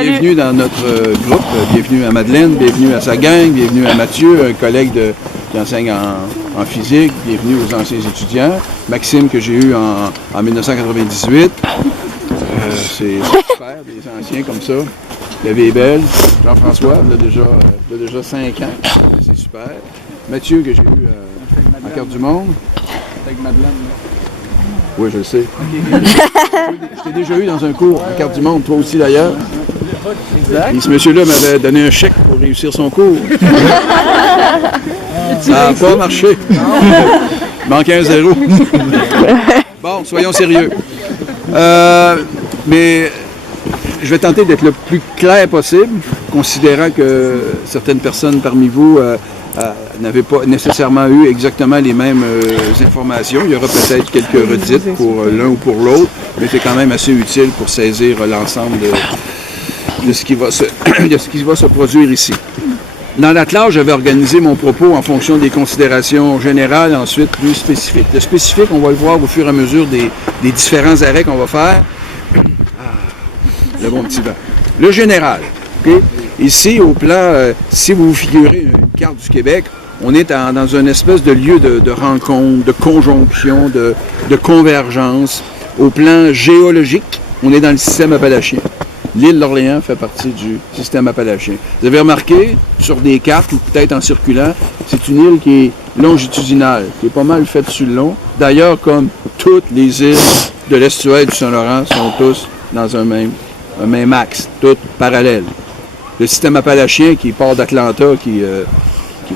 Bienvenue dans notre groupe, bienvenue à Madeleine, bienvenue à sa gang, bienvenue à Mathieu, un collègue qui enseigne en physique, bienvenue aux anciens étudiants. Maxime que j'ai eu en 1998, c'est super, des anciens comme ça. La vie est belle. Jean-François, il a déjà 5 ans, c'est super. Mathieu que j'ai eu à Carte du Monde. Avec Madeleine. Oui, je le sais. Je t'ai déjà eu dans un cours à Carte du Monde, toi aussi d'ailleurs. Et ce monsieur-là m'avait donné un chèque pour réussir son cours. Ça n'a pas marché. Manquait un 0. Bon, soyons sérieux. Mais je vais tenter d'être le plus clair possible, considérant que certaines personnes parmi vous n'avaient pas nécessairement eu exactement les mêmes informations. Il y aura peut-être quelques redites pour l'un ou pour l'autre, mais c'est quand même assez utile pour saisir l'ensemble de ce qui va se produire ici. Dans la classe, j'avais organisé mon propos en fonction des considérations générales, ensuite plus spécifiques. Le spécifique, on va le voir au fur et à mesure des différents arrêts qu'on va faire. Le bon petit vent. Le général. Okay? Ici, au plan, si vous figurez une carte du Québec, on est dans une espèce de lieu de rencontre, de conjonction, de convergence. Au plan géologique, on est dans le système appalachien. L'île d'Orléans fait partie du système appalachien. Vous avez remarqué, sur des cartes, ou peut-être en circulant, c'est une île qui est longitudinale, qui est pas mal faite sur le long. D'ailleurs, comme toutes les îles de l'estuaire du Saint-Laurent sont tous dans un même axe, toutes parallèles. Le système appalachien qui part d'Atlanta, qui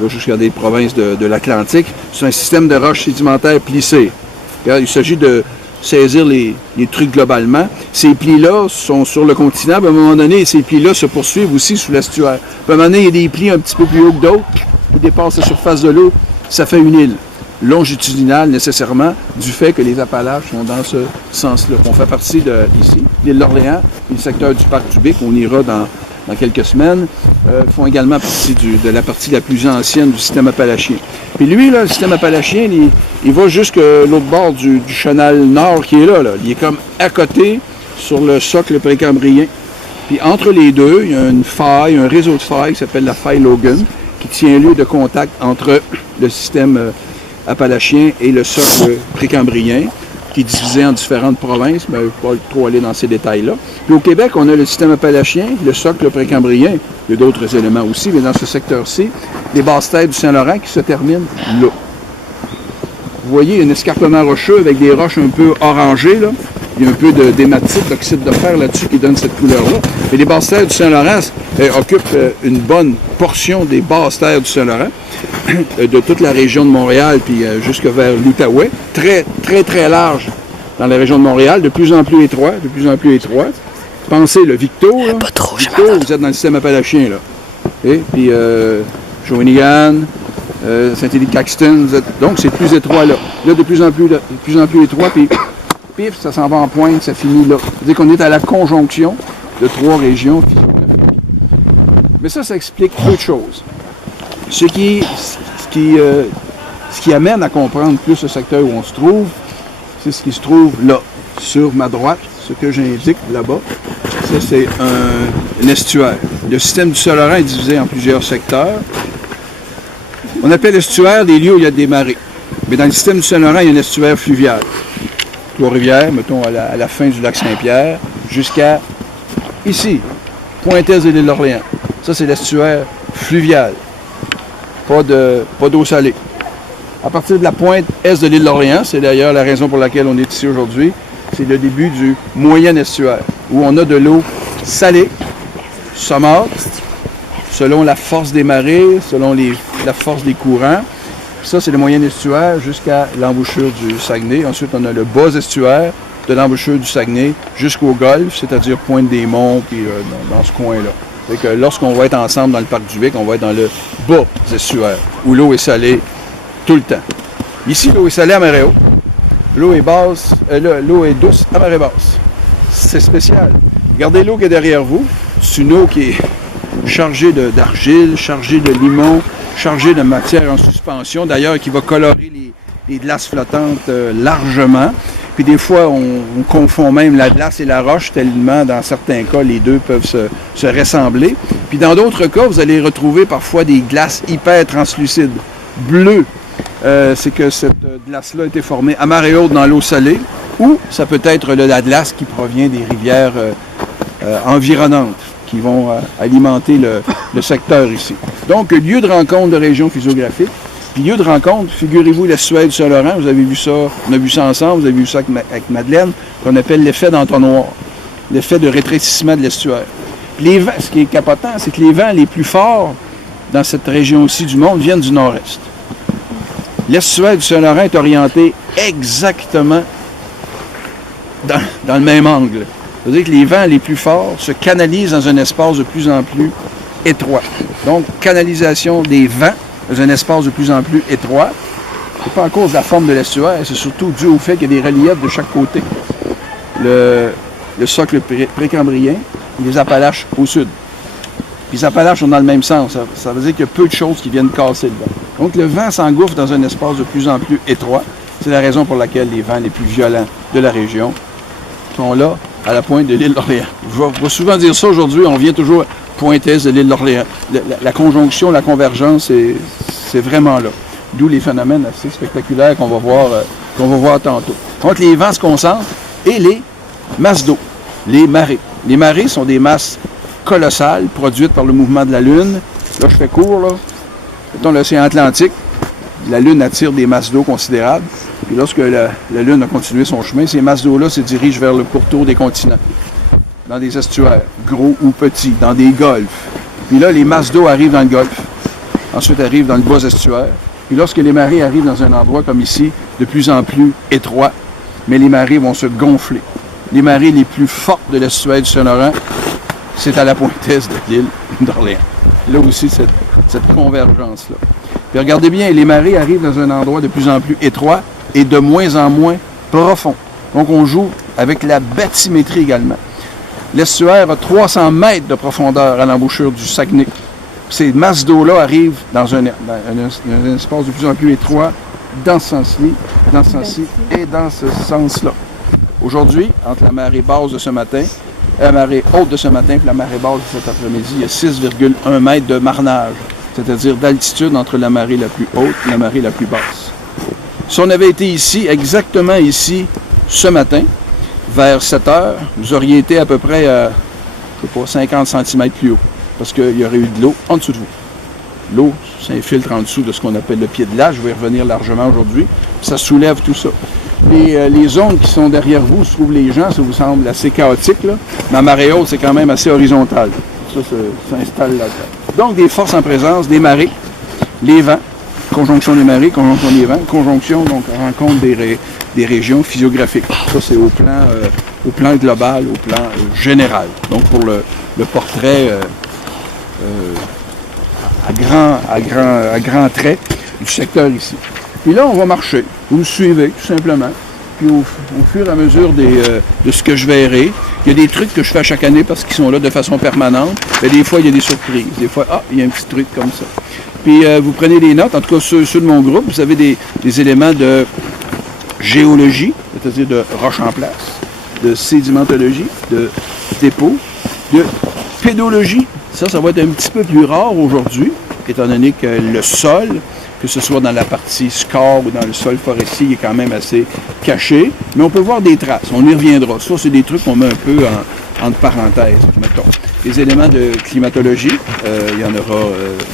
va jusqu'à des provinces de l'Atlantique, c'est un système de roches sédimentaires plissées. Il s'agit de saisir les trucs globalement. Ces plis-là sont sur le continent, puis à un moment donné, ces plis-là se poursuivent aussi sous l'estuaire. Puis à un moment donné, il y a des plis un petit peu plus hauts que d'autres, qui dépassent la surface de l'eau, ça fait une île longitudinale nécessairement, du fait que les Appalaches sont dans ce sens-là. On fait partie ici, l'île d'Orléans, le secteur du parc Tubic, on ira dans quelques semaines, font également partie de la partie la plus ancienne du système appalachien. Puis lui, là, le système appalachien, il va jusqu'à l'autre bord du chenal nord qui est là. Il est comme à côté sur le socle précambrien. Puis entre les deux, il y a une faille, un réseau de failles qui s'appelle la faille Logan, qui tient lieu de contact entre le système appalachien et le socle précambrien, qui est divisé en différentes provinces, mais je ne vais pas trop aller dans ces détails-là. Puis au Québec, on a le système appalachien, le socle précambrien, il y a d'autres éléments aussi, mais dans ce secteur-ci, les basses terres du Saint-Laurent qui se terminent là. Vous voyez, il y a un escarpement rocheux avec des roches un peu orangées, là. Il y a un peu d'hématite, d'oxyde de fer là-dessus qui donne cette couleur-là. Et les basses terres du Saint-Laurent occupent une bonne portion des basses terres du Saint-Laurent, de toute la région de Montréal, puis jusque vers l'Outaouais. Très, très, très large dans la région de Montréal, de plus en plus étroit, de plus en plus étroit. Pensez, le Victo, là, pas trop, Victo, vous êtes dans le système appalachien, là. Et puis Shawinigan, Saint-Élie-Caxton, donc c'est plus étroit là. Là, de plus en plus étroit, puis pif, ça s'en va en pointe, ça finit là. C'est-à-dire qu'on est à la conjonction de 3 régions physiographiques. Mais ça explique peu de choses. Ce qui amène à comprendre plus le secteur où on se trouve, c'est ce qui se trouve là, sur ma droite, ce que j'indique là-bas. Ça, c'est un estuaire. Le système du Saint-Laurent est divisé en plusieurs secteurs. On appelle estuaire des lieux où il y a des marées. Mais dans le système du Saint-Laurent, il y a un estuaire fluvial. Trois-Rivières, mettons à la fin du lac Saint-Pierre, jusqu'à ici, Pointe-Est de l'île d'Orléans. Ça, c'est l'estuaire fluvial. Pas d'eau salée. À partir de la pointe est de l'île d'Orléans, c'est d'ailleurs la raison pour laquelle on est ici aujourd'hui, c'est le début du moyen estuaire, où on a de l'eau salée, saumâtre, selon la force des marées, selon la force des courants. Ça, c'est le moyen estuaire jusqu'à l'embouchure du Saguenay. Ensuite, on a le bas estuaire de l'embouchure du Saguenay jusqu'au golfe, c'est-à-dire Pointe-des-Monts, puis dans ce coin-là. Fait que lorsqu'on va être ensemble dans le parc Dubic, on va être dans le bas estuaire, où l'eau est salée tout le temps. Ici, l'eau est salée à marée haute. L'eau est basse, l'eau est douce à marée basse. C'est spécial. Regardez l'eau qui est derrière vous. C'est une eau qui est chargée d'argile, chargée de limon, chargée de matière en suspension, d'ailleurs qui va colorer les glaces flottantes largement. Puis des fois, on confond même la glace et la roche, tellement, dans certains cas, les deux peuvent se ressembler. Puis dans d'autres cas, vous allez retrouver parfois des glaces hyper translucides, bleues. C'est que cette glace-là a été formée à marée haute dans l'eau salée, ou ça peut être de la glace qui provient des rivières environnantes qui vont alimenter le secteur ici. Donc, lieu de rencontre de régions physiographiques. Puis lieu de rencontre, figurez-vous l'estuaire du Saint-Laurent, vous avez vu ça, on a vu ça ensemble, vous avez vu ça avec Madeleine, qu'on appelle l'effet d'entonnoir, l'effet de rétrécissement de l'estuaire. Les vents, ce qui est capotant, c'est que les vents les plus forts dans cette région-ci du monde viennent du nord-est. L'estuaire du Saint-Laurent est orienté exactement dans le même angle. C'est-à-dire que les vents les plus forts se canalisent dans un espace de plus en plus étroit. Donc, canalisation des vents dans un espace de plus en plus étroit. Ce n'est pas à cause de la forme de l'estuaire, c'est surtout dû au fait qu'il y a des reliefs de chaque côté. Le socle précambrien et les Appalaches au sud. Puis les Appalaches sont dans le même sens. Ça veut dire qu'il y a peu de choses qui viennent casser dedans. Donc le vent s'engouffre dans un espace de plus en plus étroit. C'est la raison pour laquelle les vents les plus violents de la région sont là, à la pointe de l'île d'Orléans. Je vais souvent dire ça aujourd'hui, on vient toujours pointesse de l'île d'Orléans. La conjonction, la convergence, c'est vraiment là. D'où les phénomènes assez spectaculaires qu'on va voir tantôt. Donc les vents se concentrent et les masses d'eau, les marées. Les marées sont des masses colossales produites par le mouvement de la Lune. Là, je fais court, là. Dans l'océan Atlantique, la Lune attire des masses d'eau considérables. Et lorsque la Lune a continué son chemin, ces masses d'eau-là se dirigent vers le pourtour des continents, dans des estuaires, gros ou petits, dans des golfes. Puis là, les masses d'eau arrivent dans le golfe. Ensuite, arrivent dans le bas estuaire. Puis lorsque les marées arrivent dans un endroit comme ici, de plus en plus étroit, mais les marées vont se gonfler. Les marées les plus fortes de l'estuaire du Saint-Laurent, c'est à la pointe est de l'île d'Orléans. Là aussi, cette convergence-là. Puis regardez bien, les marées arrivent dans un endroit de plus en plus étroit et de moins en moins profond. Donc on joue avec la bathymétrie également. L'estuaire a 300 mètres de profondeur à l'embouchure du Saguenay. Ces masses d'eau-là arrivent dans un espace de plus en plus étroit, dans ce sens-ci, et dans ce sens-là. Aujourd'hui, entre la marée basse de ce matin, la marée haute de ce matin et la marée basse de cet après-midi, il y a 6,1 mètres de marnage, c'est-à-dire d'altitude entre la marée la plus haute et la marée la plus basse. Si on avait été ici, exactement ici, ce matin, vers 7 heures, vous auriez été à peu près, je sais pas, 50 cm plus haut, parce qu'il y aurait eu de l'eau en dessous de vous. L'eau s'infiltre en dessous de ce qu'on appelle le pied de l'âge, je vais y revenir largement aujourd'hui, ça soulève tout ça. Et les zones qui sont derrière vous, où se trouvent les gens, ça vous semble assez chaotique, là. Ma marée haute, c'est quand même assez horizontal. Ça s'installe là-dedans. Donc, des forces en présence, des marées, les vents, conjonction des marées, conjonction des vents, conjonction, donc rencontre des régions physiographiques. Ça, c'est au plan global, au plan général. Donc, pour le portrait à grands traits du secteur ici. Puis là, on va marcher. Vous me suivez, tout simplement. Puis au fur et à mesure de ce que je verrai, il y a des trucs que je fais à chaque année parce qu'ils sont là de façon permanente. Mais des fois, il y a des surprises. Des fois, il y a un petit truc comme ça. Puis vous prenez des notes, en tout cas ceux de mon groupe, vous avez des éléments de géologie, c'est-à-dire de roche en place, de sédimentologie, de dépôt, de pédologie. Ça va être un petit peu plus rare aujourd'hui, étant donné que le sol, que ce soit dans la partie score ou dans le sol forestier, il est quand même assez caché. Mais on peut voir des traces, on y reviendra. Ça, c'est des trucs qu'on met un peu entre parenthèses, mettons. Les éléments de climatologie, il y en aura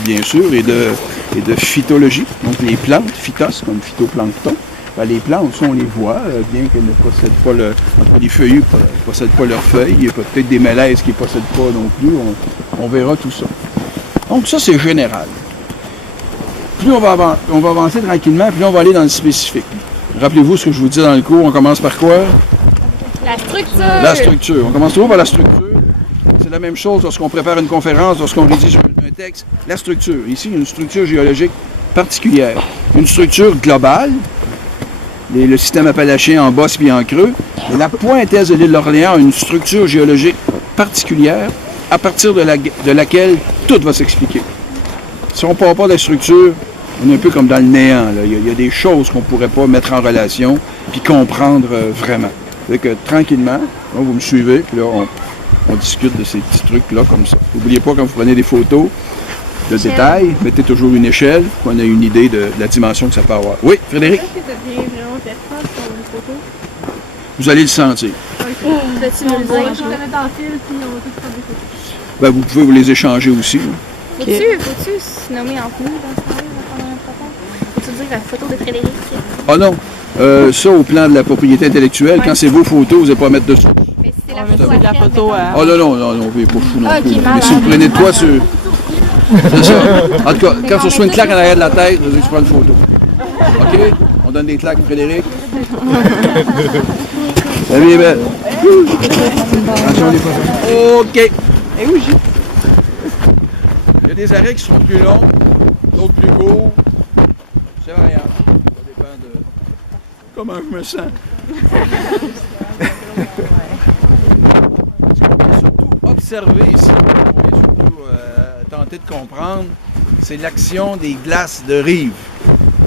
bien sûr, et de phytologie, donc les plantes, phytos, comme phytoplancton. Ben, les plantes, on les voit, bien qu'elles ne possèdent pas les feuillus ne possèdent pas leurs feuilles, il y a peut-être des mélèzes qui ne possèdent pas non plus, on verra tout ça. Donc ça, c'est général. Puis on va avancer tranquillement, puis là, on va aller dans le spécifique. Rappelez-vous ce que je vous dis dans le cours, on commence par quoi? La structure. La structure. On commence toujours par la structure. C'est la même chose lorsqu'on prépare une conférence, lorsqu'on rédige un texte. La structure. Ici, il y a une structure géologique particulière. Une structure globale, le système appalachien en bas puis en creux. Et la pointe est de l'île d'Orléans a une structure géologique particulière à partir de laquelle tout va s'expliquer. Si on ne part pas de la structure, on est un peu comme dans le néant. Là. Il y a des choses qu'on ne pourrait pas mettre en relation puis comprendre vraiment. Fait que tranquillement, là, vous me suivez, puis là, on discute de ces petits trucs-là comme ça. N'oubliez pas, quand vous prenez des photos de détails, mettez toujours une échelle, pour qu'on ait une idée de la dimension que ça peut avoir. Oui, Frédéric? Est-ce que ça devient vraiment personne sur une photo? Vous allez le sentir. Peux-tu nous le dire? Je te mets dans le fil, puis on va tout prendre des photos. Ben, vous pouvez vous les échanger aussi. Là. Faut-tu se nommer en couple? Faut-tu dire la photo de Frédéric? Ah non, ça au plan de la propriété intellectuelle, quand c'est vos photos, vous n'allez pas mettre dessus. Mais si c'est la photo C'est de la photo. Ah non, vous n'avez pas fou non plus. malade. Mais si vous prenez de quoi sur... C'est ça. En tout cas, quand tu reçois une claque en arrière de la tête, vous allez prendre une photo. OK? On donne des claques, Frédéric. La vie est belle. Attention des photos. OK. Il y a des arrêts qui sont plus longs, d'autres plus courts. C'est variable. Ça dépend de comment je me sens. Surtout observer ici, on est surtout tenté de comprendre, c'est l'action des glaces de rive.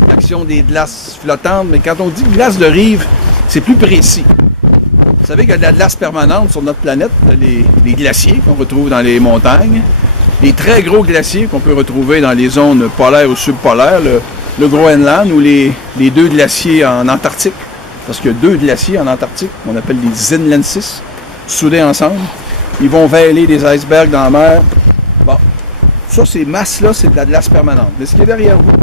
L'action des glaces flottantes, mais quand on dit glace de rive, c'est plus précis. Vous savez qu'il y a de la glace permanente sur notre planète, des glaciers qu'on retrouve dans les montagnes, des très gros glaciers qu'on peut retrouver dans les zones polaires ou subpolaires, le Groenland ou les deux glaciers en Antarctique, parce qu'il y a deux glaciers en Antarctique qu'on appelle les Inlansis, soudés ensemble. Ils vont vêler des icebergs dans la mer. Bon, ça, ces masses-là, c'est de la glace permanente. Mais ce qui est derrière vous,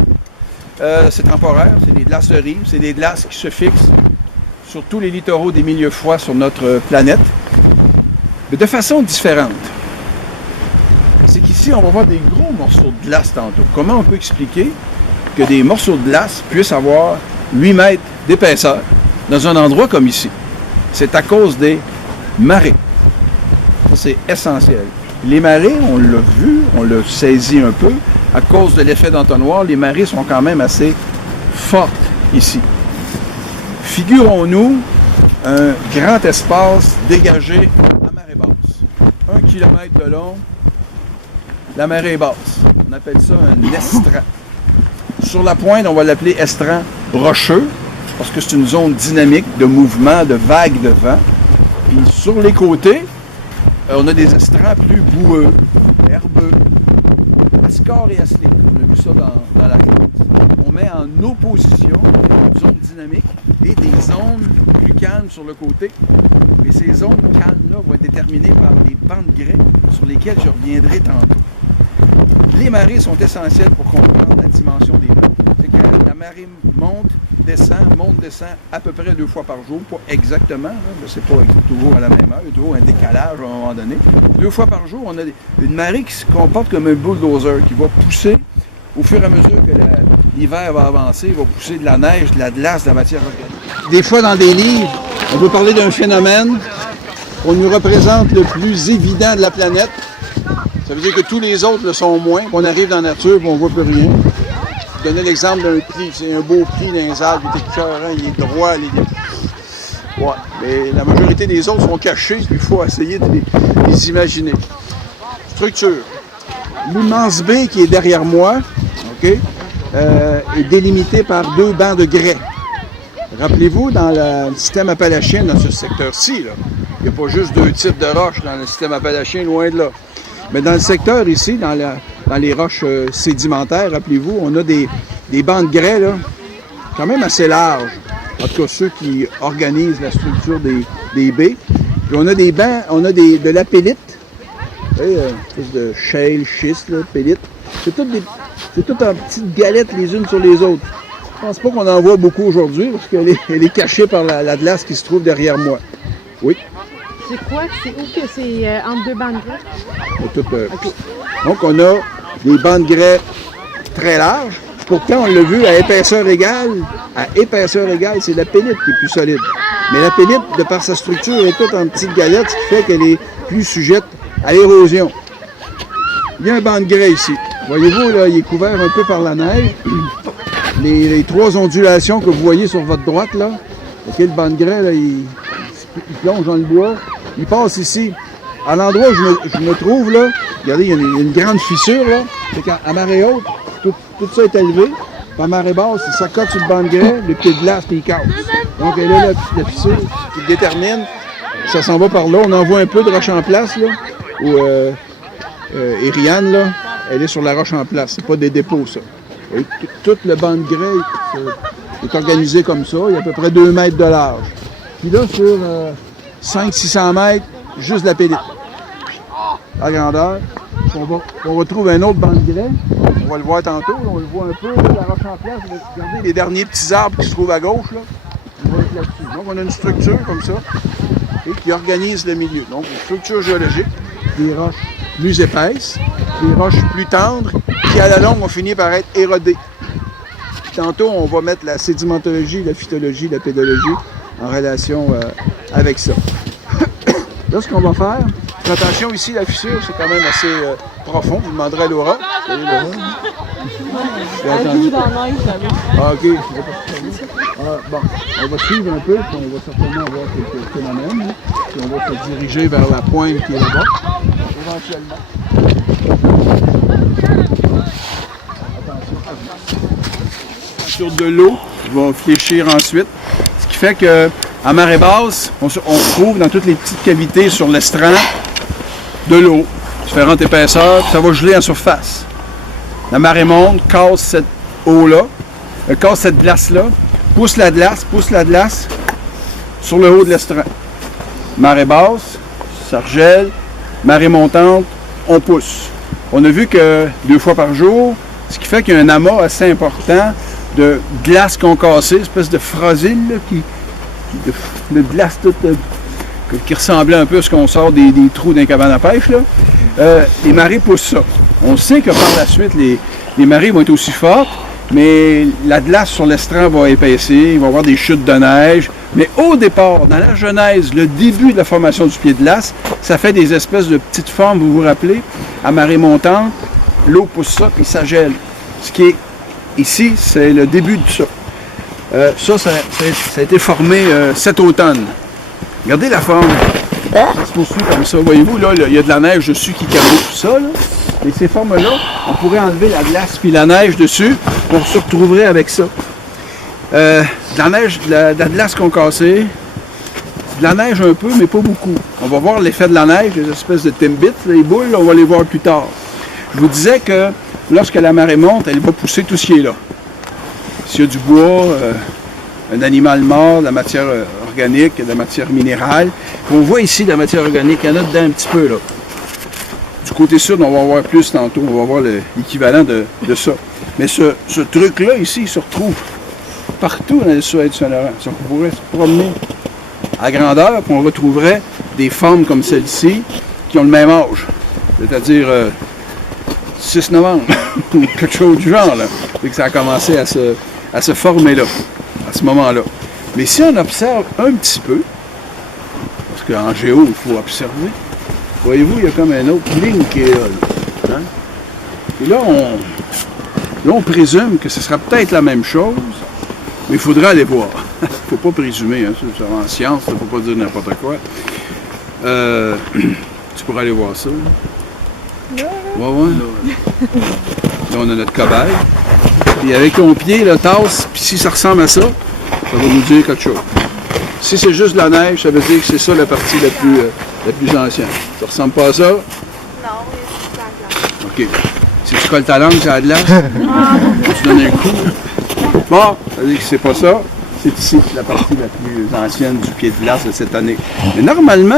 c'est temporaire, c'est des glaces de rive, c'est des glaces qui se fixent sur tous les littoraux des milieux froids sur notre planète, mais de façon différente. C'est qu'ici, on va voir des gros morceaux de glace tantôt. Comment on peut expliquer que des morceaux de glace puissent avoir 8 mètres d'épaisseur dans un endroit comme ici? C'est à cause des marées. C'est essentiel. Les marées, on l'a vu, on l'a saisi un peu, à cause de l'effet d'entonnoir, les marées sont quand même assez fortes ici. Figurons-nous un grand espace dégagé à marée basse. 1 kilomètre de long, la marée basse. On appelle ça un estran. Sur la pointe, on va l'appeler estran rocheux, parce que c'est une zone dynamique de mouvement, de vagues de vent. Puis sur les côtés, on a des estrans plus boueux, herbeux, escar et aslique. On a vu ça dans la classe. On met en opposition une zone dynamique et des zones plus calmes sur le côté. Et ces zones calmes-là vont être déterminées par des bancs de grès sur lesquels je reviendrai tantôt. Les marées sont essentielles pour comprendre la dimension des eaux. C'est que la marée monte, descend à peu près 2 fois par jour, pas exactement, là, c'est pas toujours à la même heure, il y a toujours un décalage à un moment donné. 2 fois par jour, on a une marée qui se comporte comme un bulldozer, qui va pousser au fur et à mesure que l'hiver va avancer, il va pousser de la neige, de la glace, de la matière organique. Des fois dans des livres, on peut parler d'un phénomène qu'on nous représente le plus évident de la planète. Ça veut dire que tous les autres le sont moins, on arrive dans la nature et on ne voit plus rien. Je donnais l'exemple d'un pli, c'est un beau pli dans les arbres, il est écœurant, il est droit. Ouais, mais la majorité des autres sont cachés, puis il faut essayer de les imaginer. Structure. L'immense baie qui est derrière moi, OK, est délimitée par 2 bancs de grès. Rappelez-vous, dans le système appalachien, dans ce secteur-ci, il n'y a pas juste 2 types de roches dans le système appalachien, loin de là. Mais dans le secteur ici, dans les roches sédimentaires, rappelez-vous, on a des bancs de grès là, quand même assez larges. En tout cas, ceux qui organisent la structure des baies. Puis on a des bancs, on a de la pellite, une espèce de shale, schiste, là, pellite. C'est tout en petites galettes les unes sur les autres. Je pense pas qu'on en voit beaucoup aujourd'hui parce qu'elle est cachée par la glace qui se trouve derrière moi. Oui. C'est quoi? C'est où que c'est entre 2 bancs de grès? Okay. Donc, on a des bancs de grès très larges. Pourtant, on l'a vu à épaisseur égale. À épaisseur égale, c'est la pellite qui est plus solide. Mais la pellite, de par sa structure, est toute en petites galettes, ce qui fait qu'elle est plus sujette à l'érosion. Il y a un banc de grès ici. Voyez-vous, là, il est couvert un peu par la neige. Les 3 ondulations que vous voyez sur votre droite, là, okay, le banc de grès, là, il plonge dans le bois. Il passe ici. À l'endroit où je me trouve, là, regardez, il y a une grande fissure, là. C'est qu'à marée haute, tout ça est élevé. Puis à marée basse, il s'accote sur le banc de grès, le pied de glace, puis il casse. Donc, elle est là, la fissure qui détermine. Ça s'en va par là. On en voit un peu de roche en place, là. Où Ériane, là, elle est sur la roche en place. C'est pas des dépôts, ça. Et tout le banc de grès est organisé comme ça. Il y a à peu près 2 mètres de large. Puis là, sur 500-600 mètres, juste la pélite. À grandeur. On retrouve un autre banc de grès. On va le voir tantôt. Là, on le voit un peu, la roche en place. Regardez les derniers petits arbres qui se trouvent à gauche. Là. Donc, on a une structure comme ça et qui organise le milieu. Donc, une structure géologique, des roches plus épaisses, des roches plus tendres, qui à la longue vont finir par être érodées. Puis tantôt, on va mettre la sédimentologie, la phytologie, la pédologie en relation avec ça. Là, ce qu'on va faire, attention ici, la fissure, c'est quand même assez profond. Vous demanderez à Laura. Salut Laura. Elle joue dans la neige là-bas. Ah, OK. Bon, on va suivre un peu, puis on va certainement avoir quelques phénomènes. Puis on va se diriger vers la pointe qui est là-bas, éventuellement. Sur de l'eau, qui va fléchir ensuite. Ce qui fait qu'à marée basse, on trouve dans toutes les petites cavités sur l'estran de l'eau, différentes épaisseurs, puis ça va geler en surface. La marée monte, casse cette eau-là, casse cette glace-là, pousse la glace sur le haut de l'estran. Marée basse, ça regèle, marée montante, on pousse. On a vu que 2 fois par jour, ce qui fait qu'il y a un amas assez important de glace concassée, une espèce de frosile là, de glace toute, qui ressemblait un peu à ce qu'on sort des trous d'un cabane à pêche. Là. Les marées poussent ça. On sait que par la suite, les marées vont être aussi fortes, mais la glace sur l'estran va épaissir, il va y avoir des chutes de neige. Mais au départ, dans la genèse, le début de la formation du pied de glace, ça fait des espèces de petites formes, vous vous rappelez, à marée montante, l'eau pousse ça, puis ça gèle. Ce qui est ici, c'est le début de ça. Ça a été formé cet automne. Regardez la forme. Ça se poursuit comme ça. Voyez-vous, là, il y a de la neige dessus qui camoufle tout ça. Là. Et ces formes-là, on pourrait enlever la glace puis la neige dessus, on se retrouverait avec ça. De la neige, de la glace concassée, de la neige un peu, mais pas beaucoup. On va voir l'effet de la neige, les espèces de timbits, les boules, on va les voir plus tard. Je vous disais que lorsque la marée monte, elle va pousser tout ce qui est là. S'il y a du bois, un animal mort, de la matière organique, de la matière minérale. Puis on voit ici de la matière organique, il y en a dedans un petit peu là. Du côté sud, on va voir plus tantôt, on va voir l'équivalent de ça. Mais ce truc-là ici, il se retrouve partout dans le sud du Saint-Laurent. On pourrait se promener à grandeur, puis on retrouverait des formes comme celle-ci qui ont le même âge. C'est-à-dire 6 novembre, ou quelque chose du genre, là. Et que ça a commencé à se former là, à ce moment-là. Mais si on observe un petit peu, parce qu'en géo, il faut observer, voyez-vous, il y a comme une autre ligne qui est là. Hein? Et là, on présume que ce sera peut-être la même chose, mais il faudra aller voir. Il ne faut pas présumer, hein, ça en science, il ne faut pas dire n'importe quoi. Tu pourras aller voir ça. Ouais. Là, on a notre cobaye. Et avec ton pied, la tasse, puis si ça ressemble à ça, ça va nous dire quelque chose. Si c'est juste de la neige, ça veut dire que c'est ça la partie la plus ancienne. Ça ressemble pas à ça? Non, OK. Si tu colles ta langue, ça a de glace? Tu donnes un coup? Bon, ça veut dire que c'est pas ça. C'est ici la partie la plus ancienne du pied de glace de cette année. Mais normalement,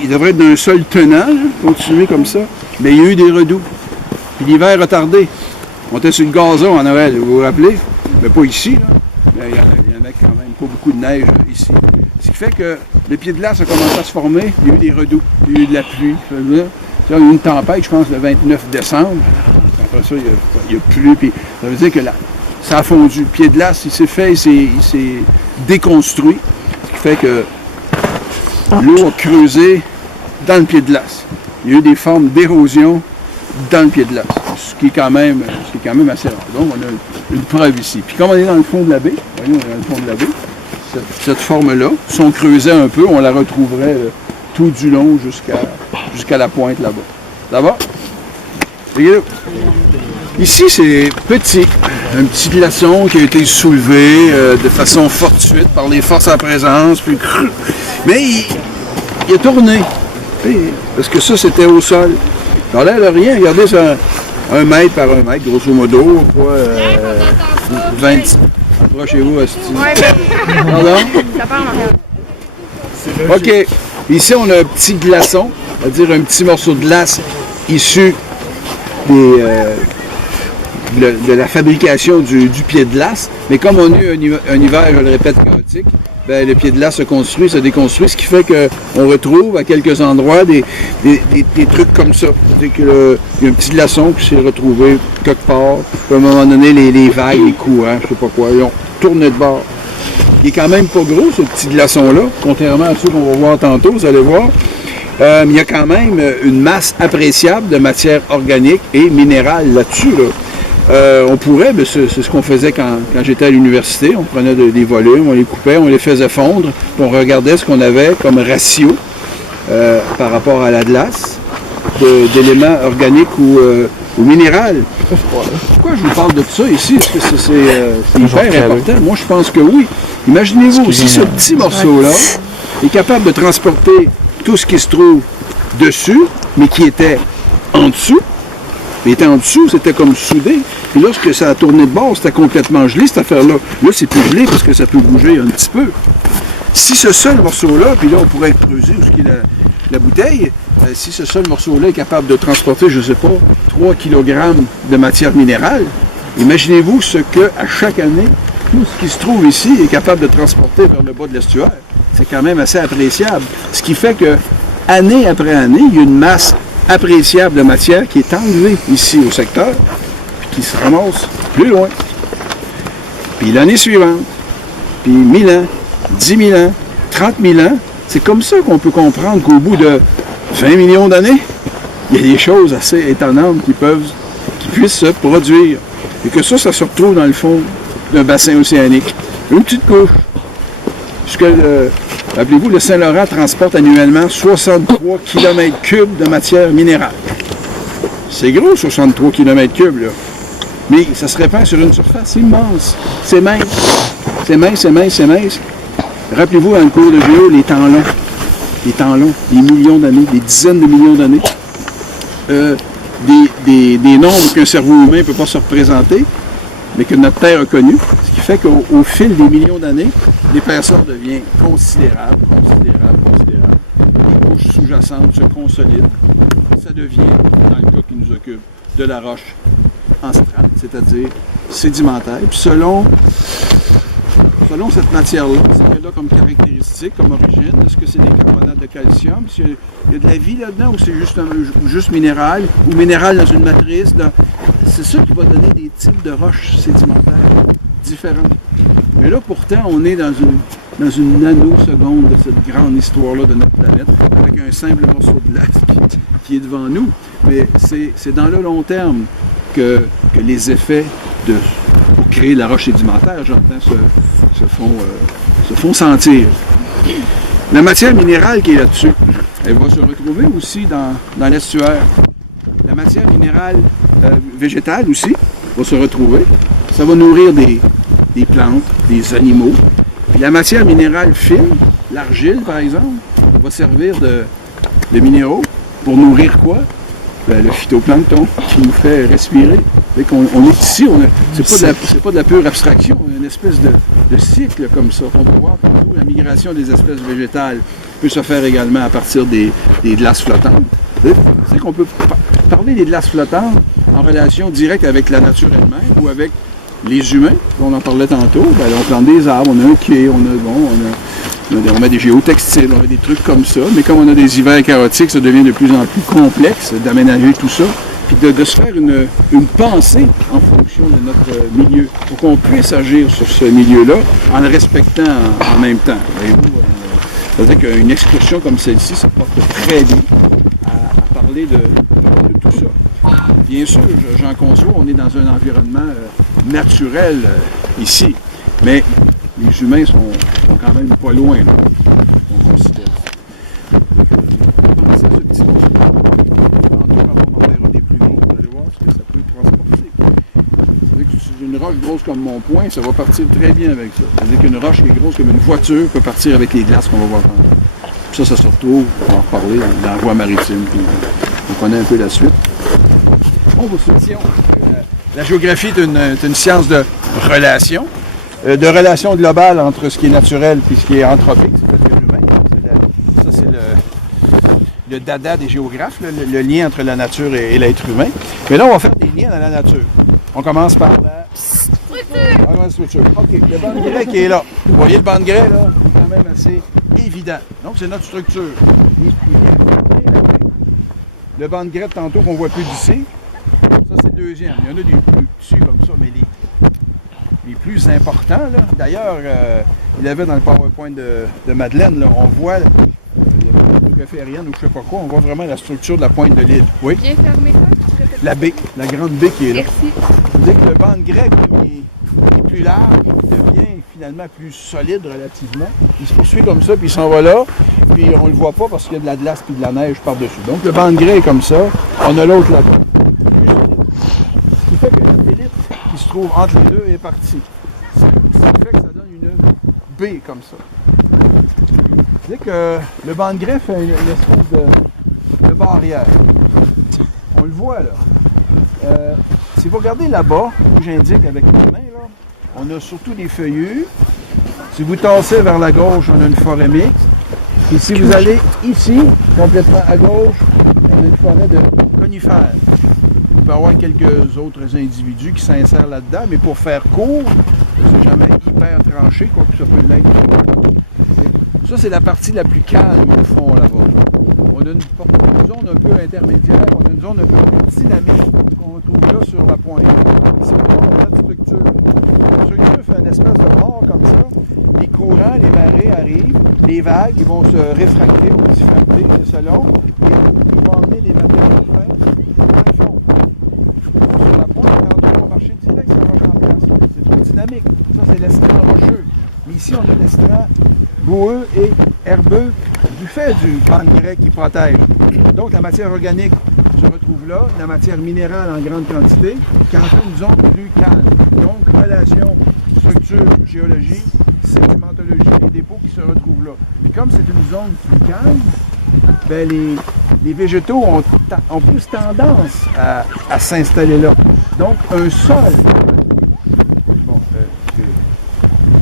il devrait être d'un seul tenant, là, continuer comme ça. Mais il y a eu des redoux. Puis l'hiver retardé. On était sur le gazon en Noël, vous vous rappelez? Mais pas ici, là. Mais il y en a quand même pas beaucoup de neige ici. Ce qui fait que le pied de glace a commencé à se former. Il y a eu des redoux, il y a eu de la pluie. Là, il y a eu une tempête, je pense, le 29 décembre. Après ça, il y a plu. Puis ça veut dire que là, ça a fondu. Le pied de glace, il s'est fait, il s'est déconstruit. Ce qui fait que l'eau a creusé dans le pied de glace. Il y a eu des formes d'érosion dans le pied de glace, ce qui est quand même assez rare. Donc, on a une preuve ici. Puis comme on est dans le fond de la baie, voyez, on est dans le fond de la baie, cette forme-là, si on creusait un peu, on la retrouverait tout du long jusqu'à la pointe là-bas. Ça va? Regardez. Ici, c'est petit. Un petit glaçon qui a été soulevé de façon fortuite par les forces à présence. Puis... Mais il a tourné. Parce que ça, c'était au sol. Ça n'a l'air de rien. Regardez, c'est 1 mètre par 1 mètre, grosso modo. 20. Approchez-vous, Asti. Pardon? OK. Ici, on a un petit glaçon, c'est-à-dire un petit morceau de glace issu de la fabrication du pied de glace. Mais comme on a eu un hiver, je le répète, chaotique, ben, le pied de glace se construit, se déconstruit, ce qui fait qu'on retrouve à quelques endroits des trucs comme ça. C'est-à-dire qu'il y a un petit glaçon qui s'est retrouvé quelque part. Puis à un moment donné, les vagues, les courants, je ne sais pas quoi, ils ont tourné de bord. Il est quand même pas gros, ce petit glaçon-là, contrairement à ceux qu'on va voir tantôt, vous allez voir. Il y a quand même une masse appréciable de matière organique et minérale là-dessus. On pourrait, mais c'est ce qu'on faisait quand j'étais à l'université. On prenait des volumes, on les coupait, on les faisait fondre, puis on regardait ce qu'on avait comme ratio par rapport à la glace d'éléments organiques ou minérales. Pourquoi je vous parle de ça ici? Est-ce que c'est hyper important? Moi, je pense que oui. Imaginez-vous, si ce petit morceau-là est capable de transporter tout ce qui se trouve dessus, mais qui était en dessous, il était en dessous, c'était comme soudé. Et lorsque ça a tourné de bord, c'était complètement gelé, cette affaire-là. Là, c'est plus gelé parce que ça peut bouger un petit peu. Si ce seul morceau-là, puis là, on pourrait creuser ce qui est la bouteille, si ce seul morceau-là est capable de transporter, je ne sais pas, 3 kg de matière minérale, imaginez-vous ce que, à chaque année, tout ce qui se trouve ici est capable de transporter vers le bas de l'estuaire. C'est quand même assez appréciable. Ce qui fait que, année après année, il y a une masse appréciable de matière qui est enlevée ici au secteur, puis qui se ramasse plus loin. Puis l'année suivante, puis 1000 ans, 10 000 ans, 30 000 ans, c'est comme ça qu'on peut comprendre qu'au bout de 20 millions d'années, il y a des choses assez étonnantes qui puissent se produire. Et que ça se retrouve dans le fond d'un bassin océanique. Une petite couche. Rappelez-vous, le Saint-Laurent transporte annuellement 63 km3 de matière minérale. C'est gros, 63 km3, là. Mais ça se répand sur une surface immense. C'est mince. C'est mince, c'est mince, c'est mince. Rappelez-vous, dans le cours de géo, les temps longs. Les temps longs, des millions d'années, des dizaines de millions d'années. Des nombres qu'un cerveau humain ne peut pas se représenter, mais que notre Terre a connu. Ce qui fait qu'au fil des millions d'années, l'épaisseur devient considérable. Les couches sous-jacentes se consolident. Ça devient, dans le cas qui nous occupe, de la roche en strate, c'est-à-dire sédimentaire. Puis selon cette matière-là, c'est là comme caractéristique, comme origine, est-ce que c'est des carbonates de calcium? Il y a de la vie là-dedans ou c'est juste minéral? Ou minéral dans une matrice? C'est ça qui va donner des types de roches sédimentaires différents. Mais là, pourtant, on est dans une nanoseconde de cette grande histoire-là de notre planète, avec un simple morceau de glace qui est devant nous. Mais c'est dans le long terme que les effets de créer de la roche sédimentaire, j'entends, se font sentir. La matière minérale qui est là-dessus, elle va se retrouver aussi dans l'estuaire. La matière minérale végétale aussi va se retrouver. Ça va nourrir des plantes, des animaux. Puis la matière minérale fine, l'argile par exemple, va servir de minéraux pour nourrir quoi? Ben, le phytoplancton qui nous fait respirer. On est ici, c'est pas de la pure abstraction, il y a une espèce de cycle comme ça. On va voir que la migration des espèces végétales peut se faire également à partir des glaces flottantes. C'est qu'on peut parler des glaces flottantes en relation directe avec la nature elle-même ou avec les humains. On en parlait tantôt. Ben, on plante des arbres, on a un quai, on met des géotextiles, on a des trucs comme ça. Mais comme on a des hivers chaotiques, ça devient de plus en plus complexe d'aménager tout ça. Puis de se faire une pensée en fonction de notre milieu, pour qu'on puisse agir sur ce milieu-là en le respectant en même temps. C'est-à-dire qu'une excursion comme celle-ci, ça porte très bien à parler de tout ça. Bien sûr, j'en conçois, on est dans un environnement naturel ici, mais les humains sont quand même pas loin, là, on considère. comme mon poing, ça va partir très bien avec ça. C'est-à-dire qu'une roche qui est grosse comme une voiture peut partir avec les glaces qu'on va voir tantôt. Ça se retrouve, on va en reparler, dans la voie maritime. Puis on connaît un peu la suite. On va soutenir. La géographie est une science de relation. De relation globale entre ce qui est naturel et ce qui est anthropique. Ça, c'est le dada des géographes, le lien entre la nature et l'être humain. Mais là, on va faire des liens dans la nature. On commence par la structure. OK, le banc de grès qui est là. Vous voyez le banc de grès, là? Quand même assez évident. Donc, c'est notre structure. Le banc de grès, tantôt, qu'on voit plus d'ici, ça, c'est le deuxième. Il y en a des plus petits comme ça, mais les plus importants, là. D'ailleurs, il y avait dans le PowerPoint de Madeleine, là, on voit le café aérienne ou je sais pas quoi, on voit vraiment la structure de la pointe de l'île. Oui? Bien fermé, là. La baie, la grande baie qui est là. Merci. Dès que le banc de grès, comme il est plus large, il devient finalement plus solide relativement. Il se poursuit comme ça, puis il s'en va là, puis on ne le voit pas parce qu'il y a de la glace et de la neige par-dessus. Donc le banc de grès est comme ça, on a l'autre là-bas. Ce qui fait que l'élite qui se trouve entre les deux est partie. Ça fait que ça donne une baie comme ça. C'est que le banc de grès fait une espèce de barrière. On le voit là. Si vous regardez là-bas, où j'indique avec mes mains, là, on a surtout des feuillus. Si vous tassez vers la gauche, on a une forêt mixte. Et si vous allez ici, complètement à gauche, on a une forêt de conifères. Il peut y avoir quelques autres individus qui s'insèrent là-dedans, mais pour faire court, c'est jamais hyper tranché, quoi que ça peut l'être. Ça, c'est la partie la plus calme au fond là-bas. On a une zone un peu intermédiaire, on a une zone un peu dynamique qu'on retrouve là sur la pointe. C'est une structure. La structure fait un espèce de bord comme ça. Les courants, les marées arrivent, les vagues vont se réfracter ou diffracter selon, et puis on va emmener les bateaux à la fond. Sur la pointe, quand on va marcher direct, ça va en place. C'est très dynamique. Ça, c'est l'estran rocheux. Mais ici, on a l'estran boueux et herbeux du fait du banc de grès qui protège. Donc, la matière organique se retrouve là, la matière minérale en grande quantité, quand une zone plus calme. Donc, relation, structure, géologie, sédimentologie, les dépôts qui se retrouvent là. Et comme c'est une zone plus calme, ben les végétaux ont plus tendance à s'installer là. Donc, un sol. Bon,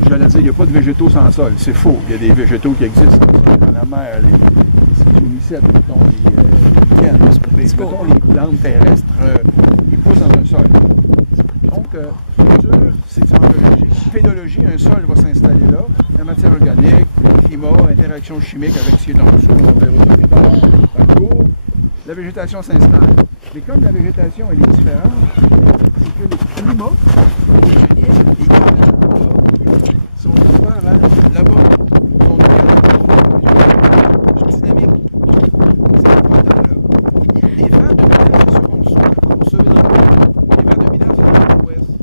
j'allais dire, il n'y a pas de végétaux sans sol. C'est faux. Il y a des végétaux qui existent dans la mer. Les plantes terrestres, ils poussent dans un sol. Donc, structure, sédimentologie, pédologie, un sol va s'installer là. La matière organique, le climat, l'interaction chimique avec ce qui est dans le sol. La végétation s'installe. Mais comme la végétation elle est différente, c'est que le climat sont ouverts là-bas. Dynamique. Les vents dominants sont ceux là. Les vents dominants sont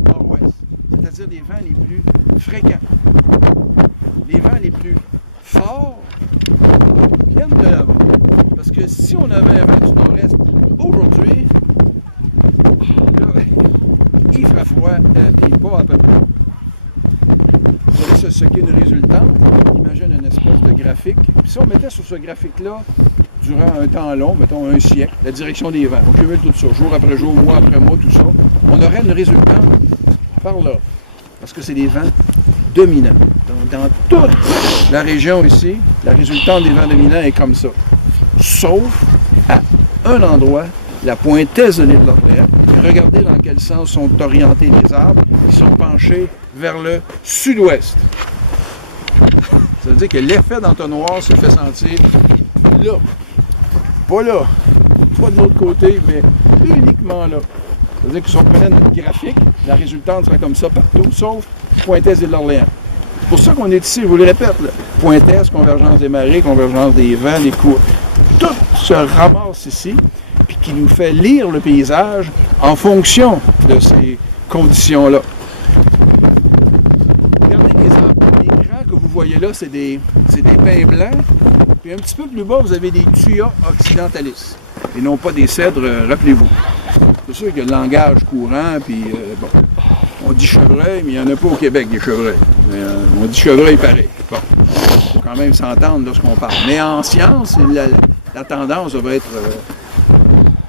nord-ouest, c'est-à-dire des vents les plus fréquents. Les vents les plus forts viennent de là-bas. Parce que si on avait un vent du nord-est aujourd'hui, il ferait froid, et pas à peu près. C'est ce qui est le résultat. Imagine une espèce de graphique. Puis si on mettait sur ce graphique-là, durant un temps long, mettons un siècle, la direction des vents, on cumule tout ça, jour après jour, mois après mois, tout ça, on aurait une résultante par là. Parce que c'est des vents dominants. Donc, dans toute la région ici, la résultante des vents dominants est comme ça. Sauf à un endroit, la pointesse de l'île d'Orléans. Regardez dans quel sens sont orientés les arbres. Ils sont penchés vers le sud-ouest. Ça veut dire que l'effet d'entonnoir se fait sentir là. Pas là. Pas de l'autre côté, mais uniquement là. Ça veut dire que si on prenait notre graphique, la résultante serait comme ça partout, sauf pointesse de l'Orléans. C'est pour ça qu'on est ici, je vous le répète, là. Pointesse, convergence des marées, convergence des vents, des cours. Tout se ramasse ici, puis qui nous fait lire le paysage en fonction de ces conditions-là. Regardez les arbres. Les grands que vous voyez là, c'est des pins blancs. Puis un petit peu plus bas, vous avez des Thuya occidentalis. Et non pas des cèdres, rappelez-vous. C'est sûr qu'il y a le langage courant, puis bon, on dit chevreuil, mais il n'y en a pas au Québec, des chevreuils. Mais, on dit chevreuil pareil. Bon, il faut quand même s'entendre lorsqu'on parle. Mais en science, la tendance va être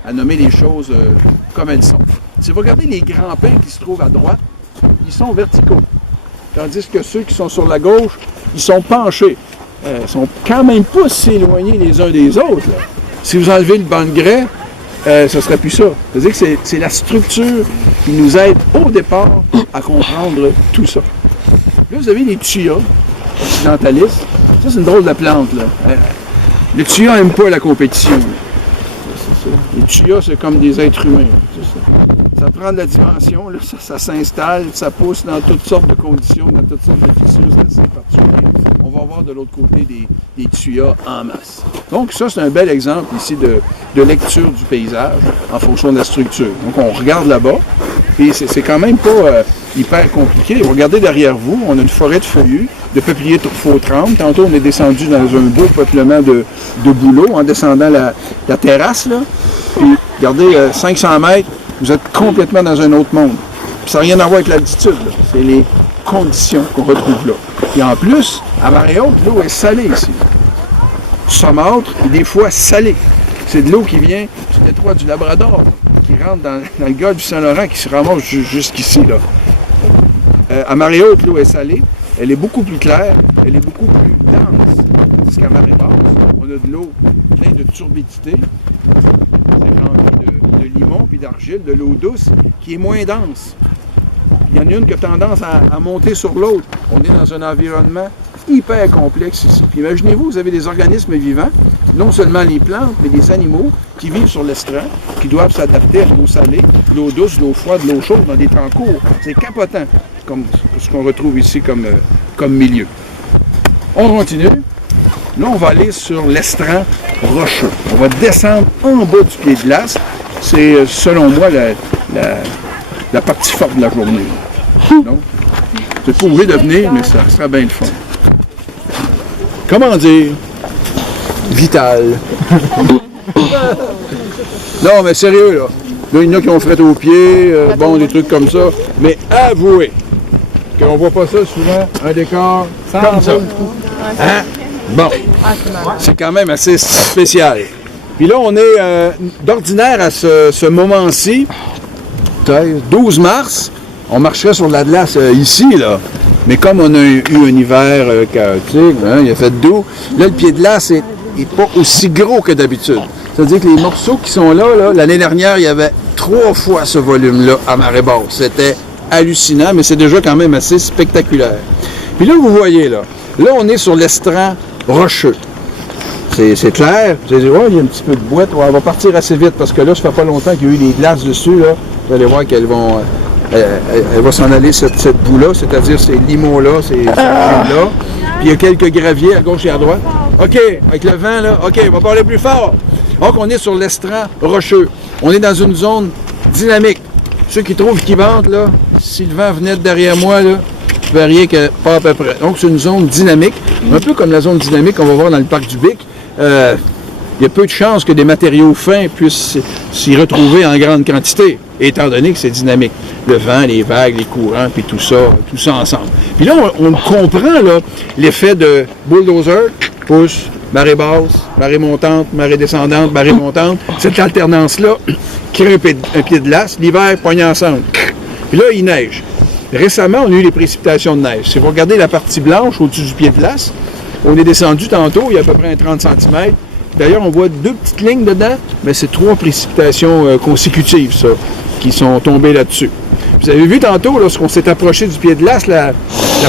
à nommer les choses comme elles sont. Si vous regardez les grands pins qui se trouvent à droite, ils sont verticaux. Tandis que ceux qui sont sur la gauche, ils sont penchés. Ils ne sont quand même pas si éloignés les uns des autres. Là. Si vous enlevez le banc de grès, ce ne serait plus ça. C'est-à-dire que c'est la structure qui nous aide au départ à comprendre tout ça. Là, vous avez les tuyas occidentalistes. Ça, c'est une drôle de plante. Là. Les tuyas n'aiment pas la compétition. Les tuyas, c'est comme des êtres humains. Ça prend de la dimension, là, ça s'installe, ça pousse dans toutes sortes de conditions, dans toutes sortes de tissus assez particuliers. On va voir de l'autre côté des tuyas en masse. Donc ça, c'est un bel exemple ici de lecture du paysage en fonction de la structure. Donc on regarde là-bas, et c'est quand même pas hyper compliqué. Regardez derrière vous, on a une forêt de feuillus, de peupliers faux-trembles. Tantôt, on est descendu dans un beau peuplement de bouleaux en descendant la terrasse. Là. Regardez, 500 mètres, vous êtes complètement dans un autre monde. Puis ça n'a rien à voir avec l'altitude, c'est les conditions qu'on retrouve là. Et en plus, à marée haute, l'eau est salée ici. Saumâtre, et des fois salée. C'est de l'eau qui vient du détroit du Labrador, qui rentre dans le golfe du Saint-Laurent, qui se ramasse jusqu'ici. Là. À marée haute, l'eau est salée. Elle est beaucoup plus claire, elle est beaucoup plus dense. Tandis qu'à marée basse, on a de l'eau pleine de turbidité, de limon puis d'argile, de l'eau douce, qui est moins dense. Il y en a une qui a tendance à monter sur l'autre. On est dans un environnement hyper complexe ici. Puis imaginez-vous, vous avez des organismes vivants, non seulement les plantes, mais des animaux qui vivent sur l'estran, qui doivent s'adapter à l'eau salée, l'eau douce, l'eau froide, l'eau chaude dans des temps courts. C'est capotant, comme ce qu'on retrouve ici comme milieu. On continue. Là, on va aller sur l'estran rocheux. On va descendre en bas du pied de glace. C'est, selon moi, la partie forte de la journée. Donc, c'est pas obligé de venir, mais ça sera bien le fun. Comment dire? Vital. Non, mais sérieux, là. Là, il y en a qui ont fret aux pieds, bon, des trucs comme ça. Mais avouez qu'on voit pas ça souvent, un décor comme ça. Hein? Bon. C'est quand même assez spécial. Puis là, on est d'ordinaire à ce moment-ci, 12 mars, on marcherait sur la glace ici, là. Mais comme on a eu un hiver chaotique, hein, il a fait doux, là, le pied de glace n'est pas aussi gros que d'habitude. C'est-à-dire que les morceaux qui sont là, l'année dernière, il y avait 3 fois ce volume-là à marée basse. C'était hallucinant, mais c'est déjà quand même assez spectaculaire. Puis là, vous voyez, là on est sur l'estran rocheux. C'est clair. J'ai dit, il y a un petit peu de boîte. Ouais, elle va partir assez vite parce que là, ça fait pas longtemps qu'il y a eu des glaces dessus. Là. Vous allez voir qu'elles vont... elle va s'en aller, cette boue-là, c'est-à-dire ces limons-là, ces là. Puis il y a quelques graviers à gauche et à droite. OK, avec le vent, là. OK, on va parler plus fort. Donc, on est sur l'estran rocheux. On est dans une zone dynamique. Ceux qui trouvent qu'ils vendent, là, si le vent venait de derrière moi, là, je verrais que pas à peu près. Donc, c'est une zone dynamique. Un peu comme la zone dynamique qu'on va voir dans le parc du Bic. Il y a peu de chances que des matériaux fins puissent s'y retrouver en grande quantité, étant donné que c'est dynamique. Le vent, les vagues, les courants, puis tout ça ensemble. Puis là, on comprend l'effet de bulldozer, pousse, marée basse, marée montante, marée descendante, marée montante. Cette alternance-là crée un pied de glace, l'hiver pogne ensemble. Puis là, il neige. Récemment, on a eu les précipitations de neige. Si vous regardez la partie blanche au-dessus du pied de glace, on est descendu tantôt, il y a à peu près 30 cm. D'ailleurs, on voit 2 petites lignes dedans, mais c'est 3 précipitations consécutives, ça, qui sont tombées là-dessus. Vous avez vu tantôt, lorsqu'on s'est approché du pied de glace, la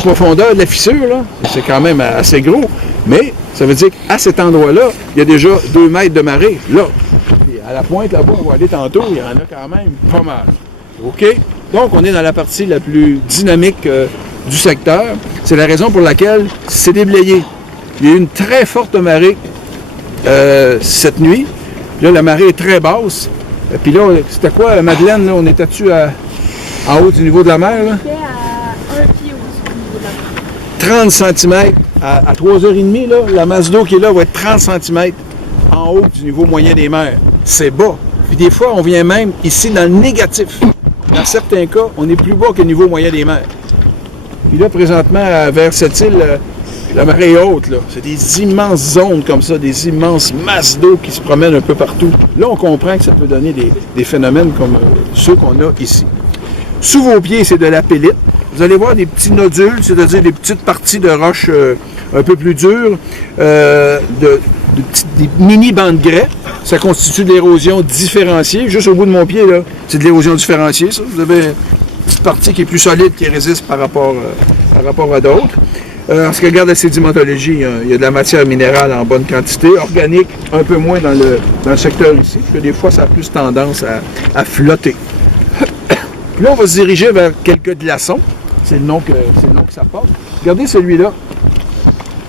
profondeur de la fissure, là, c'est quand même assez gros, mais ça veut dire qu'à cet endroit-là, il y a déjà 2 mètres de marée, là. Et à la pointe, là-bas, on va aller tantôt, il y en a quand même pas mal. OK? Donc, on est dans la partie la plus dynamique du secteur. C'est la raison pour laquelle c'est déblayé. Il y a eu une très forte marée cette nuit. Là, la marée est très basse. Puis là, c'était quoi, Madeleine? Là, on était-tu en haut du niveau de la mer? Là? C'était à 1 pied au-dessus du niveau de la mer. 30 cm à 3h30, là, la masse d'eau qui est là va être 30 cm en haut du niveau moyen des mers. C'est bas. Puis des fois, on vient même ici dans le négatif. Dans certains cas, on est plus bas que le niveau moyen des mers. Et là, présentement, vers cette île, la marée est haute. C'est des immenses zones comme ça, des immenses masses d'eau qui se promènent un peu partout. Là, on comprend que ça peut donner des phénomènes comme ceux qu'on a ici. Sous vos pieds, c'est de la pélite. Vous allez voir des petits nodules, c'est-à-dire des petites parties de roches un peu plus dures, des mini bancs de grès. Ça constitue de l'érosion différenciée. Juste au bout de mon pied, là, c'est de l'érosion différenciée, ça. Vous avez une petite partie qui est plus solide, qui résiste par rapport à d'autres. En ce qui regarde la sédimentologie, il y a de la matière minérale en bonne quantité, organique un peu moins dans le secteur ici, parce que des fois ça a plus tendance à flotter. Là, on va se diriger vers quelques glaçons. C'est le nom que ça porte. Regardez celui-là.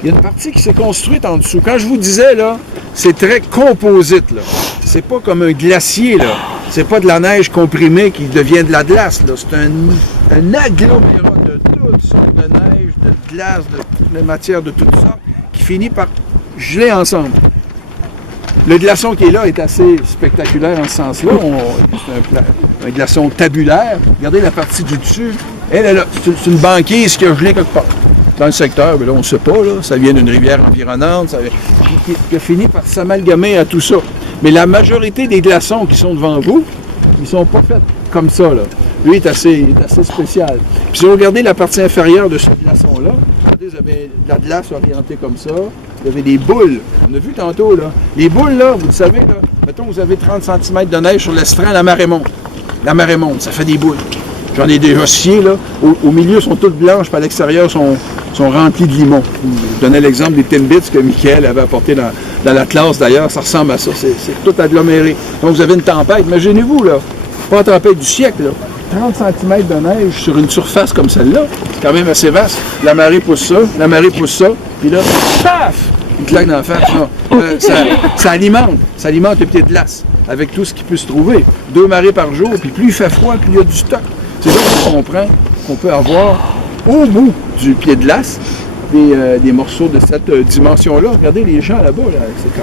Il y a une partie qui s'est construite en dessous. Quand je vous disais, là, c'est très composite, là. C'est pas comme un glacier, là. C'est pas de la neige comprimée qui devient de la glace, là. C'est un agglomérat de toutes sortes de neige, de glace, de matières de toutes sortes, qui finit par geler ensemble. Le glaçon qui est là est assez spectaculaire en ce sens-là. C'est un glaçon tabulaire. Regardez la partie du dessus. Elle est là. C'est une banquise qui a gelé quelque part. Dans le secteur, mais là, on ne sait pas. Là, ça vient d'une rivière environnante qui a fini par s'amalgamer à tout ça. Mais la majorité des glaçons qui sont devant vous, ils ne sont pas faits comme ça. Là. Lui, il est assez spécial. Puis si vous regardez la partie inférieure de ce glaçon-là, vous avez de la glace orientée comme ça. Vous avez des boules. On a vu tantôt, là. Les boules, là, vous le savez, là, mettons, vous avez 30 cm de neige sur l'estran, la marée monte. La marée monte, ça fait des boules. J'en ai déjà scié, là. Au milieu, sont toutes blanches, puis à l'extérieur, sont remplies de limon. Je donnais l'exemple des Timbits que Michael avait apporté dans la classe, d'ailleurs. Ça ressemble à ça. C'est tout aggloméré. Donc, vous avez une tempête. Imaginez-vous, là. Pas la tempête du siècle, là. 30 cm de neige sur une surface comme celle-là, c'est quand même assez vaste. La marée pousse ça, puis là, paf! Il claque dans la face. Ça alimente le pied de glace avec tout ce qui peut se trouver. 2 marées par jour, puis plus il fait froid, plus il y a du stock. C'est là qu'on comprend qu'on peut avoir au bout du pied de glace des morceaux de cette dimension-là. Regardez les gens là-bas, là, c'est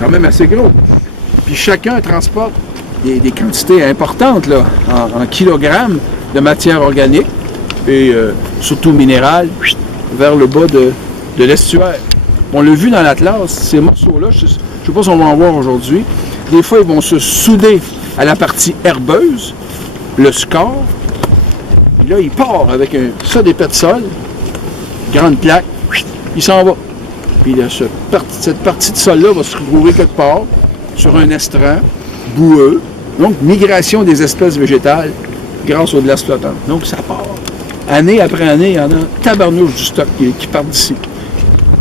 quand même assez gros. Puis chacun transporte des quantités importantes là, en kilogrammes de matière organique et surtout minérale vers le bas de l'estuaire. On l'a vu dans l'Atlas, ces morceaux-là, je ne sais pas si on va en voir aujourd'hui, des fois ils vont se souder à la partie herbeuse, le score, et là il part avec ça d'épais de sol, grande plaque, il s'en va. Puis là, cette partie de sol-là va se retrouver quelque part sur un estran boueux. Donc, migration des espèces végétales grâce aux glaces flottantes. Donc, ça part. Année après année, il y en a tabarnouche du stock qui part d'ici.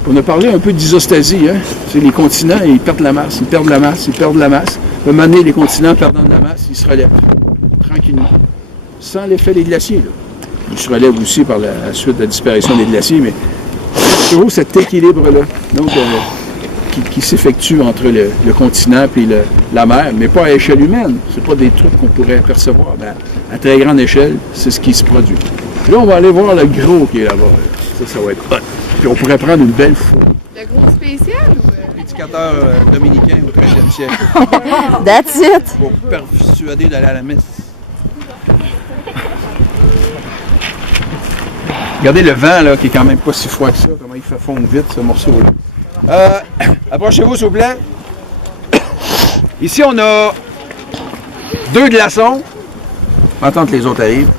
On a parlé un peu d'isostasie. Hein? C'est les continents, ils perdent la masse, ils perdent la masse, ils perdent la masse. À un moment donné, les continents perdant de la masse, ils se relèvent tranquillement. Sans l'effet des glaciers. Là. Ils se relèvent aussi par la suite de la disparition des glaciers, mais c'est toujours cet équilibre-là. Donc, qui s'effectue entre le continent et la mer, mais pas à échelle humaine. C'est pas des trucs qu'on pourrait percevoir. Ben, à très grande échelle, c'est ce qui se produit. Là, on va aller voir le gros qui est là-bas. Ça va être hot. Puis on pourrait prendre une belle fouille. Le gros spécial? L'éducateur dominicain au 13e siècle. That's it! Pour vous persuader d'aller à la messe. Regardez le vent, là, qui est quand même pas si froid que ça. Comment il fait fondre vite, ce morceau-là. Approchez-vous, s'il vous plaît. Ici, on a 2 glaçons. En tant que les autres arrivent.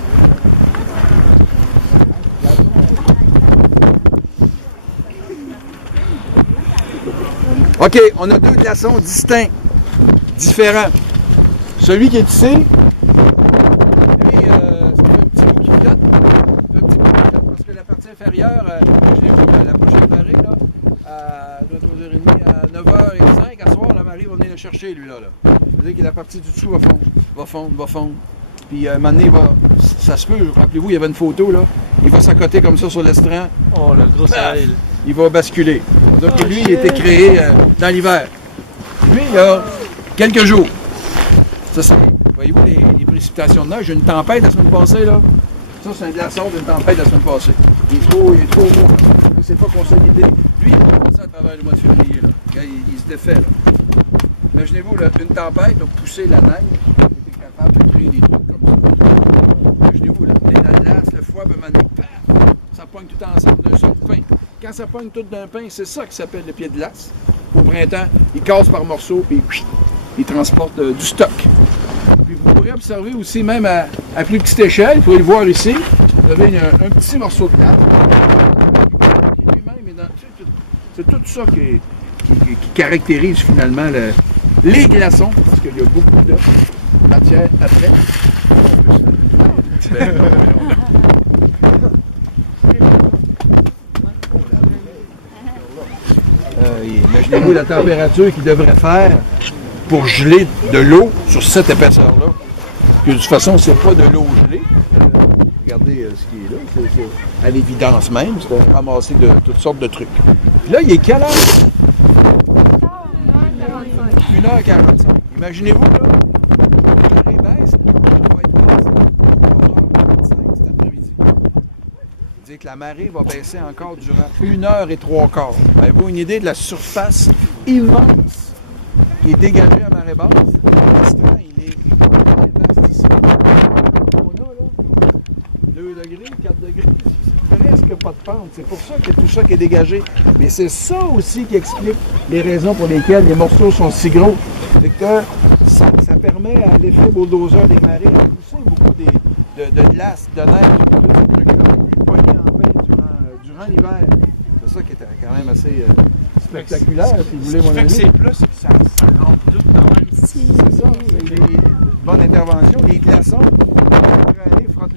OK, on a 2 glaçons distincts, différents. Celui qui est ici, lui, c'est un petit peu qui flotte. Un petit peu parce que la partie inférieure, je l'ai vu à la bouche carrée, là, à 2h30, à 9h05, à ce soir, la marée va venir le chercher, lui, là. C'est-à-dire que la partie du dessous va fondre. Puis, un moment donné, ça se peut, rappelez-vous, il y avait une photo, là, il va s'accoter comme ça sur l'estran. Oh, le gros soleil. Il va basculer. Donc, lui, il a été créé dans l'hiver. Lui, il y a quelques jours. Ça, c'est, voyez-vous, les précipitations de neige. J'ai une tempête la semaine passée, là. Ça, c'est un glaçon d'une tempête la semaine passée. Il est trop mou. C'est pas consolidé. Lui, il va passer à travers le mois de février, là. Il se défait, là. Imaginez-vous, là, une tempête a poussé la neige. Il est capable de créer des trucs comme ça. ça pogne tout d'un pain, c'est ça qui s'appelle le pied de glace. Au printemps, il casse par morceaux, puis il transporte du stock. Puis vous pourrez observer aussi, même à plus petite échelle, vous pouvez le voir ici, vous avez un petit morceau de glace. C'est tout ça qui caractérise finalement les glaçons, parce qu'il y a beaucoup de matière après. Imaginez-vous la température qu'il devrait faire pour geler de l'eau sur cette épaisseur-là. De toute façon, c'est pas de l'eau gelée. Regardez ce qui est là. C'est à l'évidence même, parce qu'on va ramasser de toutes sortes de trucs. Là, il est quelle heure? 1h45. Imaginez-vous, là, la marée baisse, c'est-à-dire que la marée va baisser encore durant 1h03. Avez-vous une idée de la surface immense qui est dégagée à marée basse? L'instant, il est 2 degrés, 4 degrés. Presque pas de pente. C'est pour ça que tout ça qui est dégagé. Mais c'est ça aussi qui explique les raisons pour lesquelles les morceaux sont si gros. C'est que ça permet à l'effet bulldozer des marées de pousser beaucoup de glace, de neige, durant l'hiver. C'est ça qui est quand même assez spectaculaire. Ce qui fait que c'est plus, c'est que ça rentre tout de même. C'est ça. C'est une bonne intervention. Les glaçons, frotte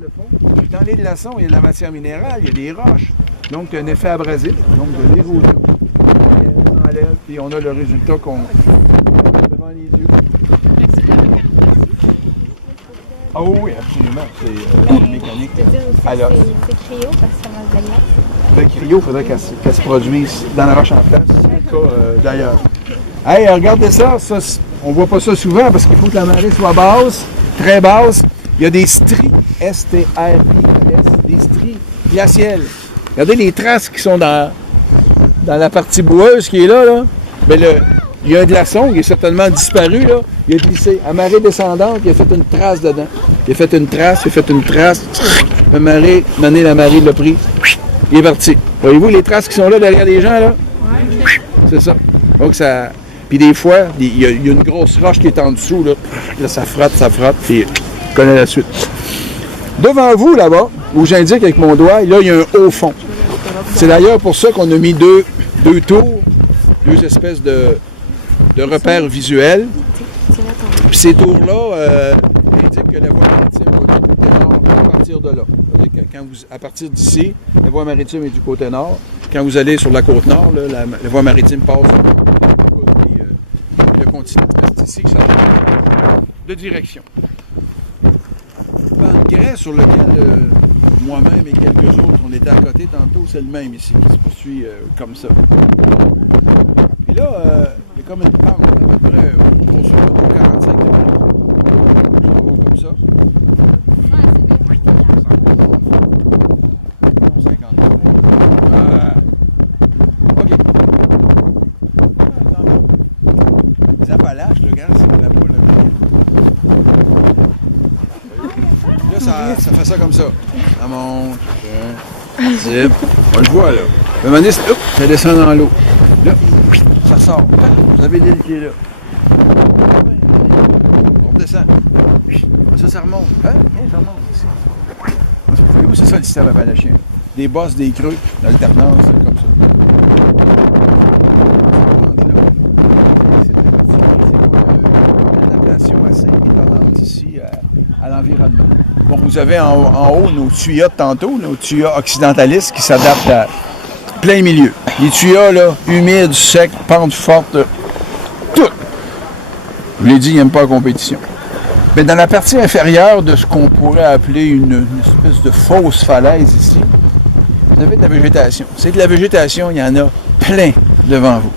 le fond. Dans les glaçons, il y a de la matière minérale, il y a des roches. Donc, il y a un effet abrasif, donc de l'érosion. On enlève, puis on a le résultat qu'on a devant les yeux. Ah oui, absolument. C'est mécanique. Alors, le cryo, il faudrait qu'elle se produise dans la roche en place. C'est le cas d'ailleurs. Hey, regardez ça, on voit pas ça souvent parce qu'il faut que la marée soit basse, très basse. Il y a des stries, S-T-R-I-S, des stries glaciales. Regardez les traces qui sont dans la partie boueuse qui est là. Mais il y a un glaçon qui est certainement disparu. Là. Il a glissé. À marée descendante, il a fait une trace dedans. Il a fait une trace. La marée l'a pris. Il est parti. Voyez-vous les traces qui sont là derrière les gens, là? C'est ça. Donc ça. Puis des fois, il y a une grosse roche qui est en dessous. Là, ça frotte. Puis on connaît la suite. Devant vous, là-bas, où j'indique avec mon doigt, là, il y a un haut fond. C'est d'ailleurs pour ça qu'on a mis deux tours, deux espèces de repères visuels. Puis ces tours-là, indiquent que la voie maritime est à partir de là. À partir d'ici, la voie maritime est du côté nord. Quand vous allez sur la côte nord, là, la voie maritime passe le continent. C'est ici que ça change de direction. L'engrais sur lequel moi-même et quelques autres, on était à côté tantôt, c'est le même ici. Ça se poursuit comme ça. Puis là, il y a comme une pente à peu près on se retrouve à 45 degrés. Comme ça. 50 OK. Les Appalaches, regarde, c'est vraiment pas là, ça fait ça comme ça. Ça monte. Zip. On le voit là. Le moment donné, ça descend dans l'eau. Là, ça sort. Vous avez l'île qui est là. On descend. Ça remonte. Ça remonte ici. C'est ça le système appalachien. Des bosses, des creux, l'alternance, comme ça. Vous avez en haut nos tuyas de tantôt, nos tuyas occidentalistes qui s'adaptent à plein milieu. Les tuyas, là, humides, secs, pente forte, tout. Je l'ai dit, ils n'aiment pas la compétition. Mais dans la partie inférieure de ce qu'on pourrait appeler une espèce de fausse falaise ici, vous avez de la végétation. C'est de la végétation, il y en a plein devant vous.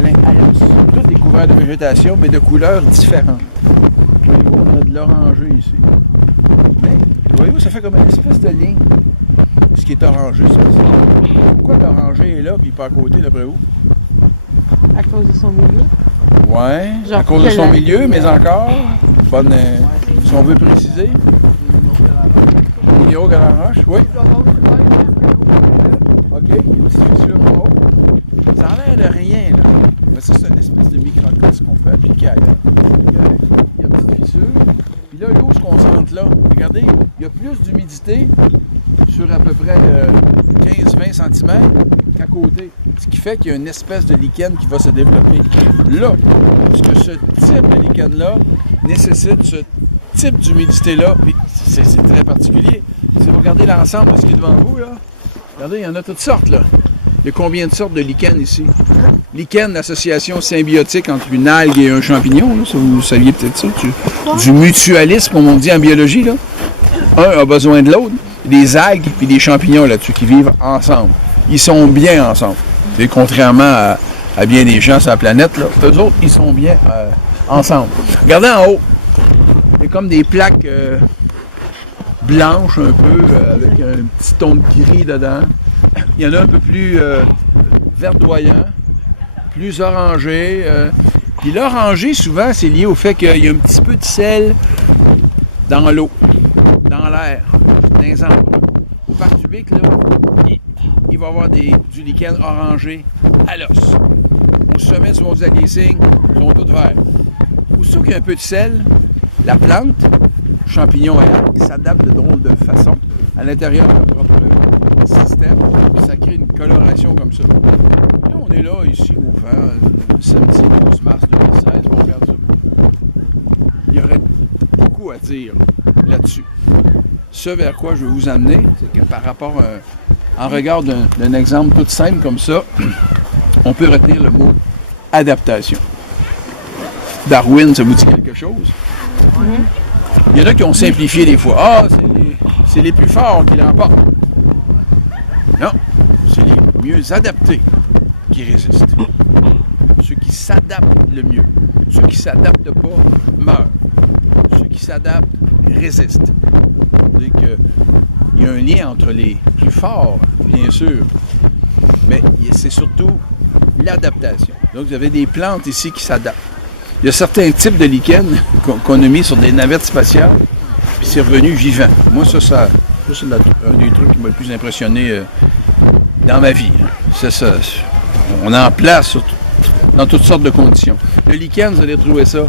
Plein. Toutes des couverts de végétation, mais de couleurs différentes. On a de l'oranger ici. Voyez-vous, ça fait comme une espèce de ligne. Ce qui est orangé, c'est pourquoi l'oranger est là, puis pas à côté, d'après vous? À cause de son milieu. Ouais, à cause de son milieu, mais encore, bonne, si on veut préciser. Plus haut que la roche, oui. OK. humidité sur à peu près 15-20 cm qu'à côté. Ce qui fait qu'il y a une espèce de lichen qui va se développer là. Parce que ce type de lichen-là nécessite ce type d'humidité-là. C'est très particulier. Si vous regardez l'ensemble de ce qui est devant vous, là, regardez, il y en a toutes sortes. Là. Il y a combien de sortes de lichens ici? Lichen, l'association symbiotique entre une algue et un champignon. Là, ça, vous saviez peut-être ça. Du mutualisme, comme on dit en biologie. Là. Un a besoin de l'autre. Des algues et des champignons là-dessus qui vivent ensemble. Ils sont bien ensemble. Et contrairement à bien des gens sur la planète, là, eux autres, ils sont bien ensemble. Regardez en haut. C'est comme des plaques blanches un peu, avec un petit ton de gris dedans. Il y en a un peu plus verdoyant, plus orangé. Puis l'orangé, souvent, c'est lié au fait qu'il y a un petit peu de sel dans l'eau, dans l'air, dans les endroits. Au parc cubique, là, il va y avoir du lichen orangé à l'os. Les sommets sont aliasing, sont tous verts. Aussitôt qu'il y a un peu de sel, la plante, le champignon, elle s'adapte de drôle de façon à l'intérieur de notre propre système. Ça crée une coloration comme ça. Là, on est là, ici, pour faire le samedi 12 mars 2016. On regarde ça. Il y aurait beaucoup à dire là-dessus. Ce vers quoi je vais vous amener, c'est que par rapport en regard d'un exemple tout simple comme ça, on peut retenir le mot adaptation. Darwin, ça vous dit quelque chose? Il y en a qui ont simplifié des fois. Ah, c'est les plus forts qui l'emportent. Non, c'est les mieux adaptés qui résistent. Ceux qui s'adaptent le mieux. Ceux qui ne s'adaptent pas meurent. Ceux qui s'adaptent résistent. C'est que il y a un lien entre les plus forts, bien sûr, mais c'est surtout l'adaptation. Donc, vous avez des plantes ici qui s'adaptent. Il y a certains types de lichens qu'on a mis sur des navettes spatiales, puis c'est revenu vivant. Moi, ça c'est un des trucs qui m'a le plus impressionné dans ma vie. Ça, on en place dans toutes sortes de conditions. Le lichen, vous allez trouver ça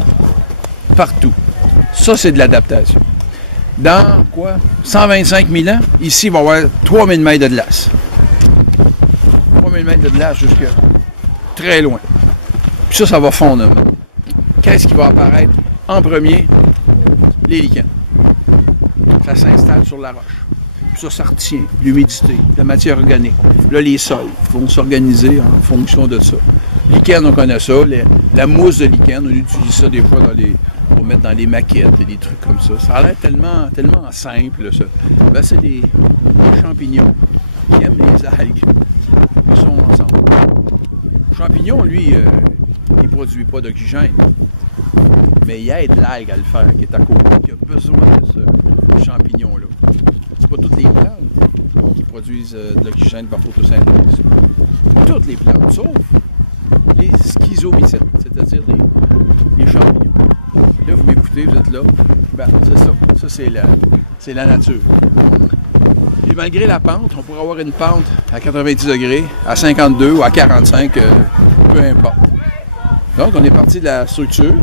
partout. Ça, c'est de l'adaptation. Dans, 125 000 ans, ici, il va y avoir 3000 mètres de glace. 3000 mètres de glace jusqu'à très loin. Puis ça va fondre. Qu'est-ce qui va apparaître en premier? Les lichens. Ça s'installe sur la roche. Puis ça retient l'humidité, la matière organique. Là, les sols vont s'organiser en fonction de ça. Lichen, on connaît ça. La mousse de lichen, on utilise ça des fois pour mettre dans les maquettes et des trucs comme ça. Ça a l'air tellement simple, ça. Ben, c'est des champignons qui aiment les algues. Ils sont ensemble. Le champignon, lui, il ne produit pas d'oxygène. Mais il aide l'algue à le faire, qui est à côté, qui a besoin de ce champignon-là. C'est pas toutes les plantes qui produisent de l'oxygène par photosynthèse. Toutes les plantes, sauf les schizomycètes, c'est-à-dire les champignons. Là, vous m'écoutez, vous êtes là. Ben, c'est ça. Ça, c'est la nature. Et malgré la pente, on pourrait avoir une pente à 90 degrés, à 52 ou à 45, peu importe. Donc, on est parti de la structure.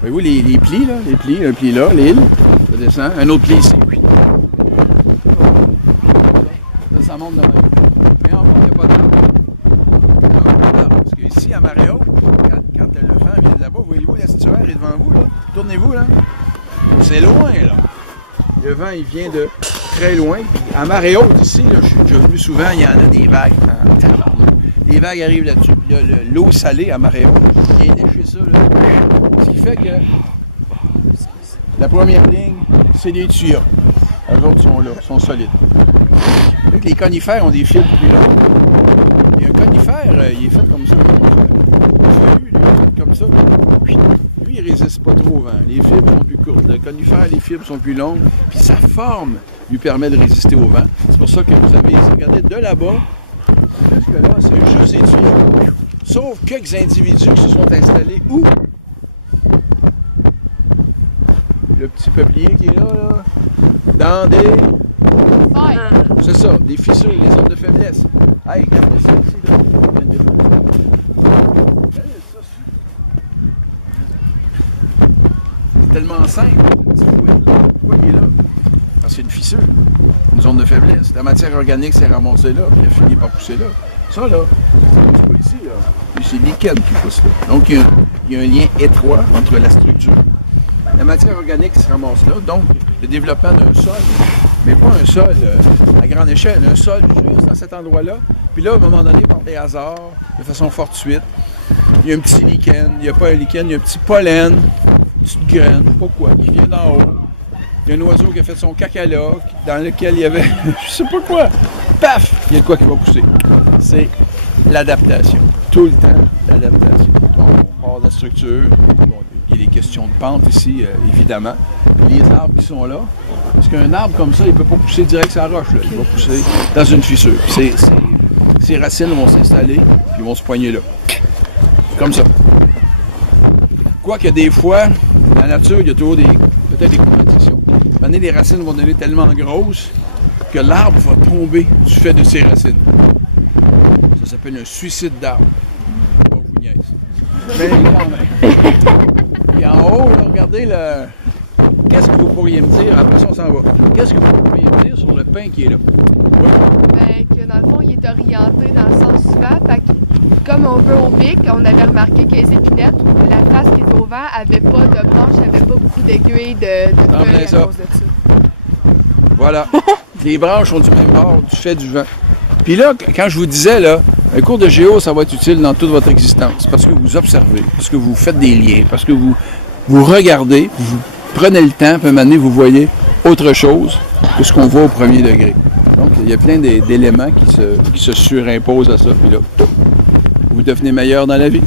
Voyez-vous les plis, là, un pli là, l'île, ça descend, un autre pli ici. Ça monte dans le... Mais en fait, il n'y a pas d'arbre. Parce que ici, à Maréo, quand le vent vient de là-bas, voyez-vous, l'estuaire est devant vous, là. Tournez-vous, là. C'est loin, là. Le vent, il vient de très loin. À Maréo, ici, là, je suis venu souvent, il y en a des vagues. Les vagues arrivent là-dessus. L'eau salée à Maréo vient lécher ça, là. Ce qui fait que la première ligne, c'est des tuyaux. Les autres sont là, sont solides. Les conifères ont des fils plus longs. Et un conifère, il est fait comme ça. Comme ça. Puis il ne résiste pas trop au vent. Les fibres sont plus courtes. Le conifère, les fibres sont plus longues. Puis sa forme lui permet de résister au vent. C'est pour ça que vous avez, regardez, de là-bas, jusque là, c'est juste des tuyaux. Sauf quelques individus qui se sont installés où? Le petit peuplier qui est là, dans des... C'est ça, des fissures, des zones de faiblesse. Hey, regardez ça. C'est tellement simple. Pourquoi il est là? Parce qu'il y a une fissure. organique s'est ramassé là, puis il a fini par pousser là. Ça, là, ici, là, c'est lichen qui pousse là. Donc, il y a un lien étroit entre la structure, la matière organique qui se ramasse là, donc le développement d'un sol, mais pas un sol à grande échelle, un sol juste à cet endroit-là. Puis là, à un moment donné, par des hasards, de façon fortuite, il y a un petit lichen, il n'y a pas un lichen, il y a un petit pollen, une petite graine, je sais pas quoi, qui vient d'en haut. Il y a un oiseau qui a fait son caca là, dans lequel il y avait, je sais pas quoi, paf, il y a de quoi qui va pousser. C'est l'adaptation, tout le temps, l'adaptation. On part de la structure, bon, il y a des questions de pente ici, évidemment. Puis les arbres qui sont là, parce qu'un arbre comme ça, il ne peut pas pousser direct sur la roche, là. Il va pousser dans une fissure. Ses racines vont s'installer, puis ils vont se poigner là. Comme ça. Quoique des fois, dans la nature, il y a toujours peut-être des compétitions. Maintenant, les racines vont devenir tellement grosses que l'arbre va tomber du fait de ses racines. Ça s'appelle un suicide d'arbre. On vous niaise. Et en haut, regardez le... Qu'est-ce que vous pourriez me dire? Après ça, on s'en va. Qu'est-ce que vous pourriez me dire sur le pin qui est là? Oui. Ben, que dans le fond, il est orienté dans le sens suivant. Fait que, comme on veut au pic, on avait remarqué que les épinettes, la face qui est au vent, n'avait pas de branches, n'avait pas beaucoup d'aiguilles de feuilles à cause de ça. Voilà. Les branches sont du même bord, du fait du vent. Puis là, quand je vous disais, là, un cours de géo, ça va être utile dans toute votre existence. Parce que vous observez, parce que vous faites des liens, parce que vous regardez, vous prenez le temps, puis à un moment donné, vous voyez autre chose que ce qu'on voit au premier degré. Donc, il y a plein d'éléments qui se surimposent à ça. Puis là, vous devenez meilleur dans la vie.